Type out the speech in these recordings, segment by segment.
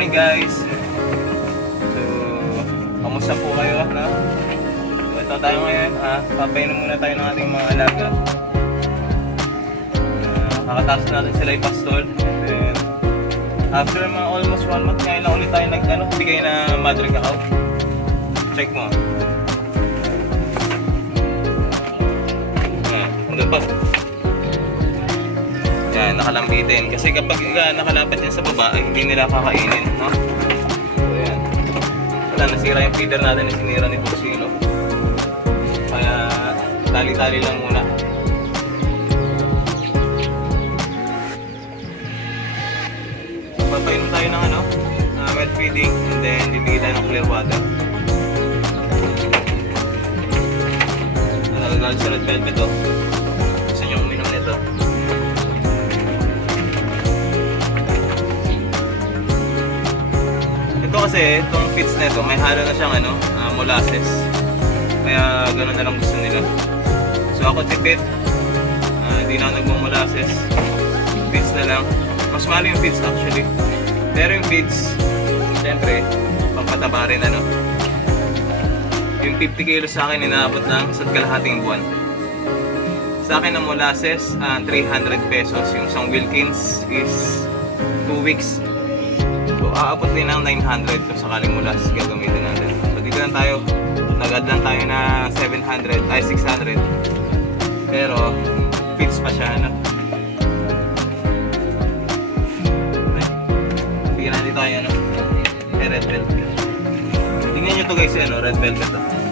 morning guys! So, kamusta po kayo? No? So, ito tayo ngayon. Ah, papainom muna tayo ng ating mga alaga. Ah, kakataas natin sila ipastol. And after mga almost one month, ngayon lang ulit tayo nag, ano, bigay na madre cacao. Check mo. Ah, hanggang pas. Yan, nakalambitin. Kasi kapag uh, nakalapit yan sa baba, ay hindi nila kakainin, no? So, yan. Wala, nasira yung feeder natin na sinira ni Borsilo. Kaya, tali-tali lang muna. Papainom tayo ng ano, uh, wet feeding, and then bibigyan tayo ng clear water. Nalaglag sa red velvet, oh. Ito kasi, itong fits na ito, may halo na siyang ano, ah, molasses. Kaya ganun na lang gusto nila. So ako tipid, ah, di na ako nagmang-molasses. Fits na lang. Mas mahal yung fits actually. Pero yung fits, siyempre, pampataba rin ano. Yung 50 kilos sa akin, inaabot lang sa kalahating buwan. Sa akin ang molasses, ah, 300 pesos. Yung isang Wilkins is 2 weeks. Aabot din ng 900 kung sakaling mulas gagamitin natin. So, dito lang tayo. Nag-add lang tayo na 700, ay 600. Pero, fits pa siya, ano. Bigyan natin tayo, ano. May red velvet. Tingnan nyo to guys, ano, red velvet to.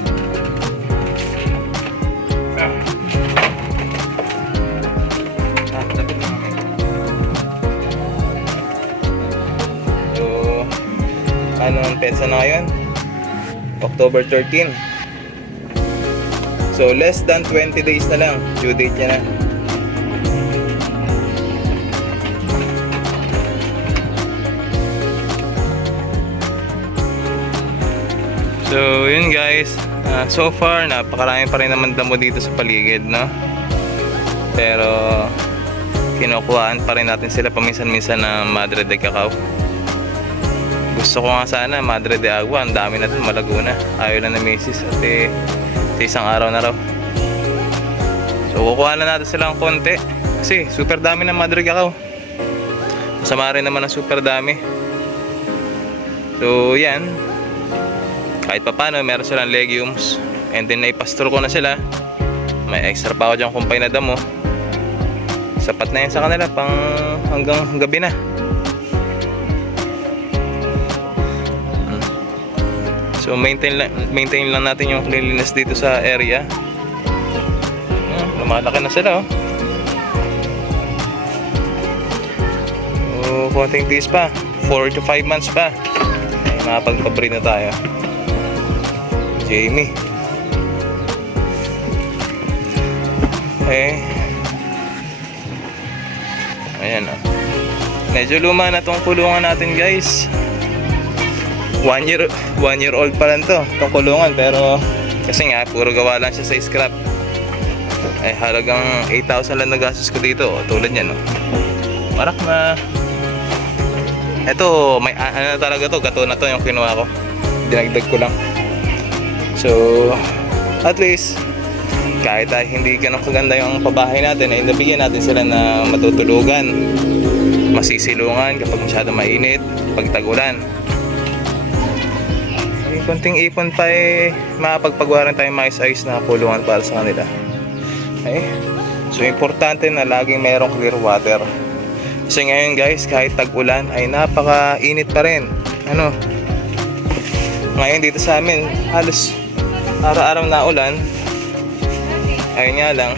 Ano ang petsa na ngayon? October 13. So, less than 20 days na lang. Due date niya na. So, yun guys. Ah, so far, napakarami pa rin naman damo dito sa paligid, no? Pero, kinukuhaan pa rin natin sila paminsan-minsan na Madre de Cacao. Gusto ko nga sana Madre de Agua, ang dami na dun, malago na. Ayaw lang na Macy's at eh, sa isang araw na raw. So kukuha na natin sila ng konti. Kasi super dami ng Madre Cacao. Masama rin naman ang super dami. So yan. Kahit pa paano, meron silang legumes. And then naipastor ko na sila. May extra pa ako dyan kumpay na damo. Sapat na yan sa kanila pang hanggang gabi na. So maintain lang, maintain lang natin yung cleanliness dito sa area. Ah, lumalaki na sila oh. Oh, konting days pa. 4 to 5 months pa. Ay, makapagpabreed na tayo. Jamie. Okay. Ayan oh. Medyo luma na tong kulungan natin guys. One year, one year old pa lang to, itong kulungan. Pero, kasi nga, puro gawa lang siya sa scrap. Eh, halagang 8,000 lang nagastos ko dito. Tulad niya, no? Marak na. Ito, may ano talaga to, gato na to yung kinuha ko. Dinagdag ko lang. So, at least, kahit ah, hindi ganun kaganda yung pabahay natin, ay nabigyan natin sila na matutulugan. Masisilungan kapag masyado mainit, pag tag-ulan. May konting ipon pa eh, makapagpagawa rin tayo mais-ayos na kulungan para sa kanila. Okay? So, importante na laging mayroong clear water. Kasi ngayon guys, kahit tag-ulan ay napaka-init pa rin. Ano? Ngayon dito sa amin, halos araw-araw na ulan. Ayun nga lang.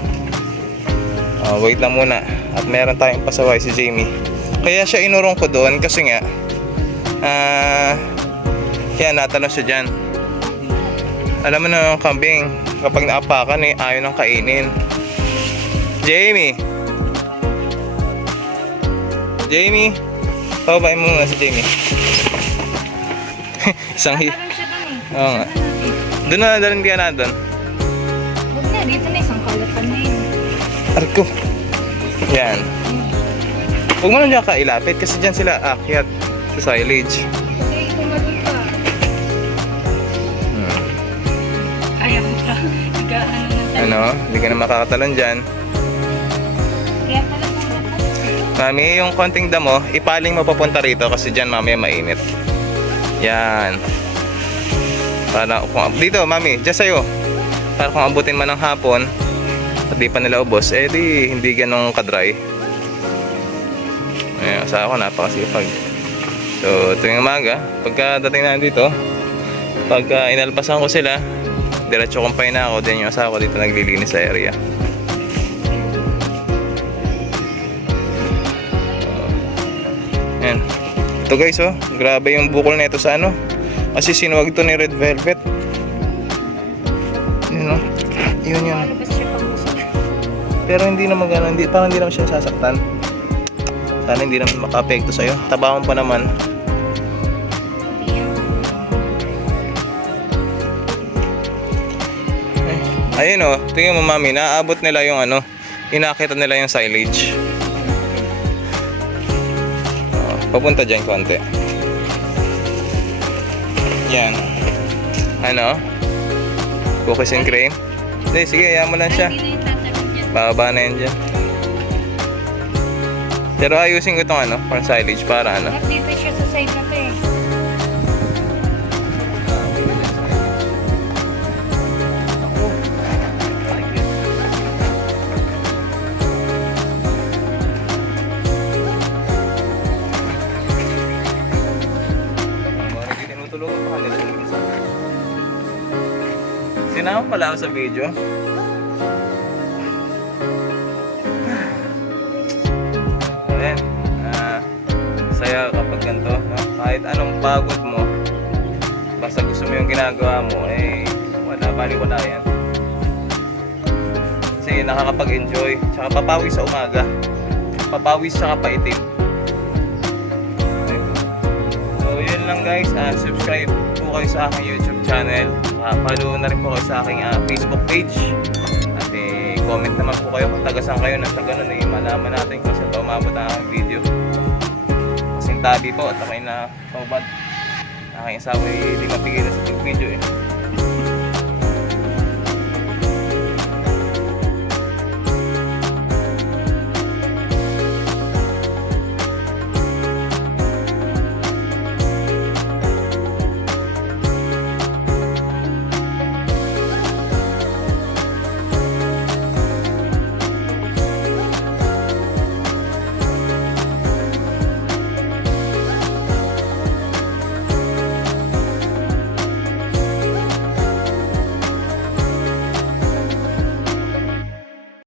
Ah, wait lang muna. At meron tayong pasaway si Jamie. Kaya siya inurong ko doon kasi nga, ah, yan, natanong siya dyan. Alam mo na yung kambing, kapag naapakan eh, ayaw nang kainin. Jamie! Jamie! Pababain mo muna si Jamie. Isang hi... Eh. Oo nga. Doon na nadaling ka na doon. Huwag na, dito na isang kalatan na yun. Arko. Yan. Huwag mo na dyan kailapit kasi dyan sila akyat sa silage. Ano hindi ka na makakatalon dyan. Kaya. Mami, yung konting damo, ipaling mo papunta rito kasi dyan mamaya mainit. Yan. Para kung dito, mami, dyan sa'yo. Para kung abutin man ng hapon, at di pa nila ubos, eh di hindi ganun kadry. Ayan, sa ako napakasipag. So, tuwing umaga, pagka dating na dito, pagka inalpasan ko sila, diretso kumpay na ako, din yung asawa ko dito naglilinis sa area. Yan. Ito guys oh, grabe yung bukol na ito sa ano. Kasi sinuwag ito ni Red Velvet. Yun oh. Yun yun. Pero hindi naman gano'n, hindi, parang hindi naman siya sasaktan. Sana hindi naman maka-apekto sa'yo. Tabakon pa naman. Ayun oh, tingnan mo mami, naaabot nila yung ano, inakita nila yung silage. Oh, papunta dyan konti. Yan. Ano? Cookies and cream? Hindi, sige, ayaw mo lang siya. Bababa na yan dyan. Pero ayusin ko itong ano, pang silage para ano. Dito siya sa side na to eh. Pala ako sa video. Ayan. Ah, saya kapag ganito. No? Kahit anong pagod mo, basta gusto mo yung ginagawa mo, eh, wala, bali wala yan. Kasi nakakapag-enjoy. Tsaka papawis sa umaga. Papawis tsaka paitim. So yun lang guys, Ah, subscribe po kayo sa aking YouTube channel. Uh, follow na rin po sa aking ah, Facebook page. At eh, comment naman po kayo kung taga saan kayo nang sa ganun eh, malaman natin kung saan pa umabot ang aking video. Kasing tabi po at ako'y na kaubad. Aking asawa eh, hindi mapigilan sa pag-video eh.